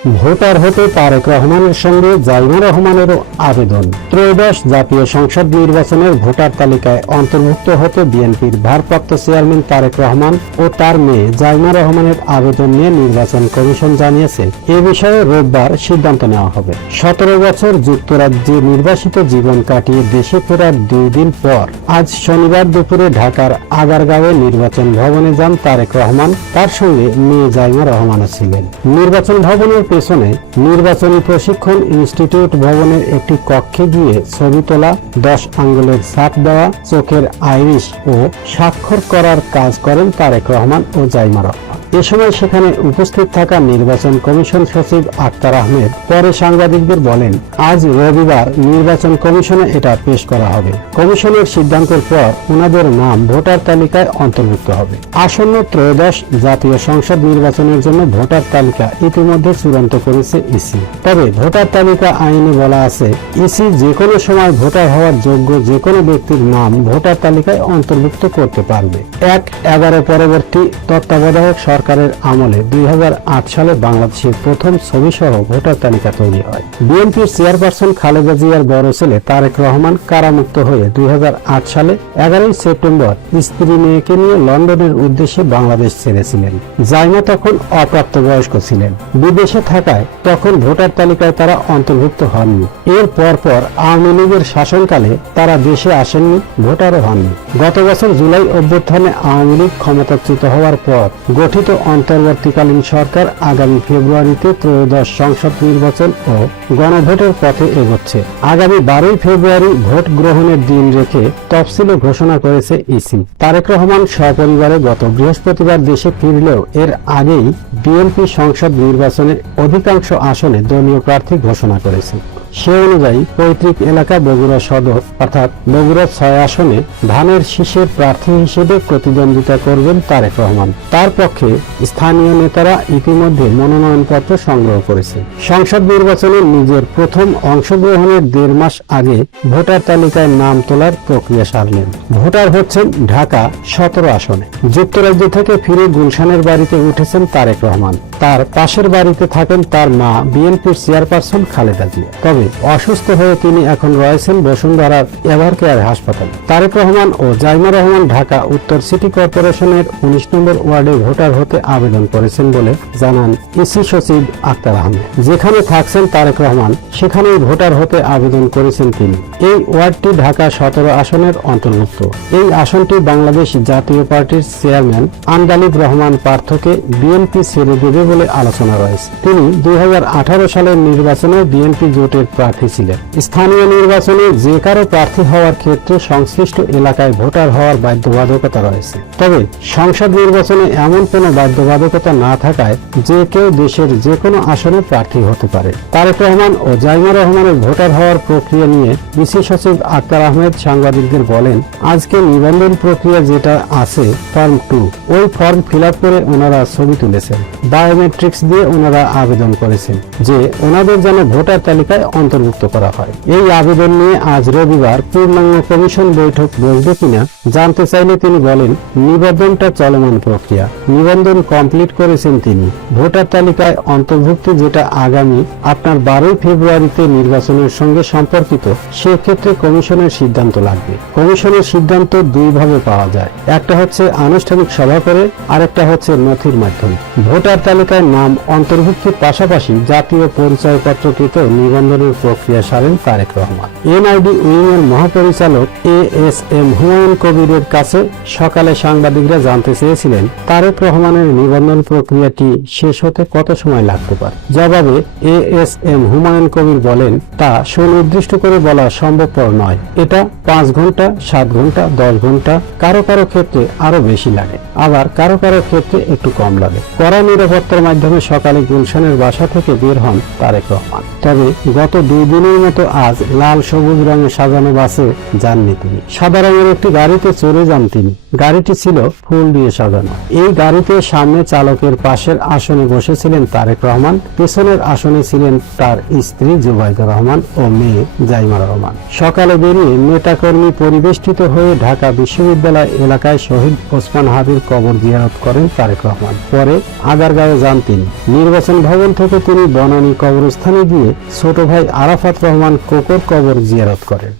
Voter হতে তারেক রহমানের সঙ্গে জাইমা রহমানেরও আবেদন। ত্রয়োদশ জাতীয় সংসদ নির্বাচনের ভোটার তালিকায় অন্তর্ভুক্ত হতে বিএনপির ভারপ্রাপ্ত চেয়ারম্যান তারেক রহমান ও তার মেয়ে জাইমা রহমানের আবেদন নিয়ে নির্বাচন কমিশন জানিয়েছে এ বিষয়ে রোববার সিদ্ধান্ত নেওয়া হবে। 17 বছর যুক্তরাজ্যে নির্বাসিত জীবন কাটিয়ে দেশে ফেরার 2 দিন পর আজ শনিবার দুপুরে ঢাকার আগারগাঁওয়ে নির্বাচন ভবনে যান তারেক রহমান। তার সঙ্গে মেয়ে জাইমা রহমানও ছিলেন। নির্বাচন ভবনের পেছনে নির্বাচনী প্রশিক্ষণ ইনস্টিটিউট ভবনের একটি কক্ষে গিয়ে ছবি তোলা, 10 আঙ্গুলের ছাপ দেওয়া, চোখের আইরিশ ও স্বাক্ষর করার কাজ করেন তারেক রহমান ও জাইমা রহমান। এ সময় সেখানে উপস্থিত থাকা নির্বাচন কমিশন সচিব আক্তার আহমেদ পরে সাংবাদিকদের বলেন, আজ রবিবার নির্বাচন কমিশনে এটা পেশ করা হবে। কমিশনের সিদ্ধান্তের পর ওনাদের নাম ভোটার তালিকায় অন্তর্ভুক্ত হবে। আসন্ন ত্রয়োদশ জাতীয় সংসদ নির্বাচনের জন্য ভোটার তালিকা ইতিমধ্যে চূড়ান্ত করেছে ইসি। তবে ভোটার তালিকা আইনে বলা আছে, ইসি যে কোনো সময় ভোটার হওয়ার যোগ্য যে কোনো ব্যক্তির নাম ভোটার তালিকায় অন্তর্ভুক্ত করতে পারবে। 1/11 পরবর্তী তত্ত্বাবধায়ক সরকারের আমলে 2008 সালে বাংলাদেশের প্রথম ছবিসহ ভোটার তালিকা তৈরি হয়। বিএনপির চেয়ারপারসন খালেদা জিয়ার বড় ছেলে তারেক রহমান কারামুক্ত হয়ে 2008 সালে 11 সেপ্টেম্বর স্ত্রী মেয়েকে নিয়ে লন্ডনের উদ্দেশ্যে বাংলাদেশ ছেড়েছিলেন। জাইমা তখন অপ্রাপ্তবয়স্ক ছিলেন। বিদেশে থাকায় তখন ভোটার তালিকায় তারা অন্তর্ভুক্ত হননি। এর পরপর আওয়ামী লীগের শাসনকালে তারা দেশে আসেননি, ভোটারও হননি। গত বছর জুলাই অভ্যুত্থানে আওয়ামী লীগ ক্ষমতাচ্যুত হওয়ার পর গঠিত অন্তর্বর্তীকালীন সরকার আগামী ফেব্রুয়ারিতে ত্রয়োদশ সংসদ নির্বাচন ও গণভোটের পথে এগোচ্ছে। আগামী 12 ফেব্রুয়ারি ভোট গ্রহণের দিন রেখে তফসিলও ঘোষণা করেছে ইসি। তারেক রহমান সপরিবারে গত বৃহস্পতিবার দেশে ফিরলেও এর আগেই বিএনপি সংসদ নির্বাচনের অধিকাংশ আসনে দলীয় প্রার্থী ঘোষণা করেছে। সে অনুযায়ী পৈতৃক এলাকা বগুড়া সদর অর্থাৎ বগুড়া 6 আসনে ধানের শীষের প্রার্থী হিসেবে প্রতিদ্বন্দ্বিতা করবেন তারেক রহমান। তার পক্ষে স্থানীয় নেতারা ইতিমধ্যে মনোনয়নপত্র সংগ্রহ করেছে। সংসদ নির্বাচনে নিজের প্রথম অংশগ্রহণের 1.5 মাস আগে ভোটার তালিকায় নাম তোলার প্রক্রিয়া সারলেন। ভোটার হচ্ছেন ঢাকা 17 আসনে। যুক্তরাজ্য থেকে ফিরে গুলশানের বাড়িতে উঠেছেন তারেক রহমান। তার পাশের বাড়িতে থাকেন তার মা বিএনপির চেয়ারপারসন খালেদা জিয়া। তবে অসুস্থ হয়ে তিনি এখন রয়েছেন বসুন্ধরার এভারকেয়ার হাসপাতালে। তারেক রহমান ও জাইমা রহমান ঢাকা উত্তর সিটি কর্পোরেশনের 19 নম্বর ওয়ার্ডে ভোটার হতে আবেদন করেছেন বলে জানান ইসি সচিব আক্তার আহমেদ। যেখানে থাকছেন তারেক রহমান সেখানেই ভোটার হতে আবেদন করেছেন তিনি। এই ওয়ার্ডটি ঢাকা 17 আসনের অন্তর্ভুক্ত। এই আসনটি বাংলাদেশ জাতীয় পার্টির চেয়ারম্যান আন্দালিব রহমান পার্থকে বিএনপি ছেড়ে দেবে বলে আলোচনা রয়েছে। তিনি 2018 সালের নির্বাচনে বিএনপি জোটের প্রার্থী ছিলেন। স্থানীয় নির্বাচনে যে কারো প্রার্থী হওয়ার ক্ষেত্রে সংশ্লিষ্ট এলাকায় ভোটার হওয়ার বাধ্যবাধকতা রয়েছে। তবে সংসদ নির্বাচনে এমন কোনো বাধ্যবাধকতা না থাকায় যে কেউ দেশের যে কোনো আসনে প্রার্থী হতে পারে। তারেক রহমান ও জাইমা রহমানের ভোটার হওয়ার প্রক্রিয়া নিয়ে ইসি সচিব আক্তার আহমেদ সাংবাদিকদের বলেন, আজকে নিবন্ধন প্রক্রিয়া যেটা আছে ফর্ম 2, ওই ফর্ম ফিল আপ করে ওনারা ছবি তুলেছেন। বায়োমেট্রিক্স দিয়ে ওনারা আবেদন করেছেন যে ওনাদের যেন ভোটার তালিকায় অন্তর্ভুক্ত করা হয়। এই আবেদন নিয়ে আজ রবিবার পূর্ণাঙ্গ কমিশন বৈঠক বসবে কিনা জানতে চাইলে তিনি বলেন, নিবন্ধনটা চলমান প্রক্রিয়া, নিবন্ধন কমপ্লিট করেছেন তিনি। ভোটার তালিকায় অন্তর্ভুক্তি যেটা আগামী আপনার 12 ফেব্রুয়ারিতে নির্বাচনের সঙ্গে সম্পর্কিত, সেক্ষেত্রে কমিশনের সিদ্ধান্ত লাগবে। কমিশনের সিদ্ধান্ত 2 ভাবে পাওয়া যায়, একটা হচ্ছে আনুষ্ঠানিক সভা করে, আরেকটা হচ্ছে নথির মাধ্যমে। ভোটার তালিকায় নাম অন্তর্ভুক্তির পাশাপাশি জাতীয় পরিচয়পত্রকৃত নিবন্ধনের প্রক্রিয়া সারেন তারেক রহমান। এনআইডি উইং এর মহাপরিচালক ASM হুমায়ুন কবিরের কাছে সকালে সাংবাদিকরা জানতে চেয়েছিলেন তারেক রহমানের নিবন্ধন প্রক্রিয়াটি শেষ হতে কত সময় লাগতে পারে। জবাবে ASM হুমায়ুন কবির বলেন, তা সুনির্দিষ্ট করে বলা সম্ভবপর নয়। এটা 5 ঘন্টা, 7 ঘন্টা, 10 ঘন্টা, কারো কারো ক্ষেত্রে আরো বেশি লাগে, আবার কারো কারো ক্ষেত্রে একটু কম লাগে। কড়া নিরাপত্তার মাধ্যমে সকালে গুলশানের বাসা থেকে বের হন তারেক রহমান। তবে গত 2 দিনের মতো আজ লাল সবুজ রঙে সাজানো বাসে যাননি তিনি। সাদা রঙের একটি গাড়িতে চড়ে যান তিনি। গাড়িটি ছিল ছিল ফুল দিয়ে সাজানো। এই গাড়িতে সামনে চালকের পাশের আসনে বসেছিলেন তারেক রহমান, পেছনের আসনে ছিলেন তার স্ত্রী জুবাইদা রহমান ও মেয়ে জাইমা রহমান। সকালে বেরিয়ে নেতাকর্মী পরিবেষ্টিত হয়ে ঢাকা বিশ্ববিদ্যালয় এলাকায় শহীদ ওসমান হাদির কবর জিয়ারত করেন তারেক রহমান। পরে আগারগাঁও যান তিনি। নির্বাচন ভবন থেকে তিনি বনানী কবরস্থানে গিয়ে ছোট ভাই আরাফাত রহমান কোকর কবর জিয়ারত করেন।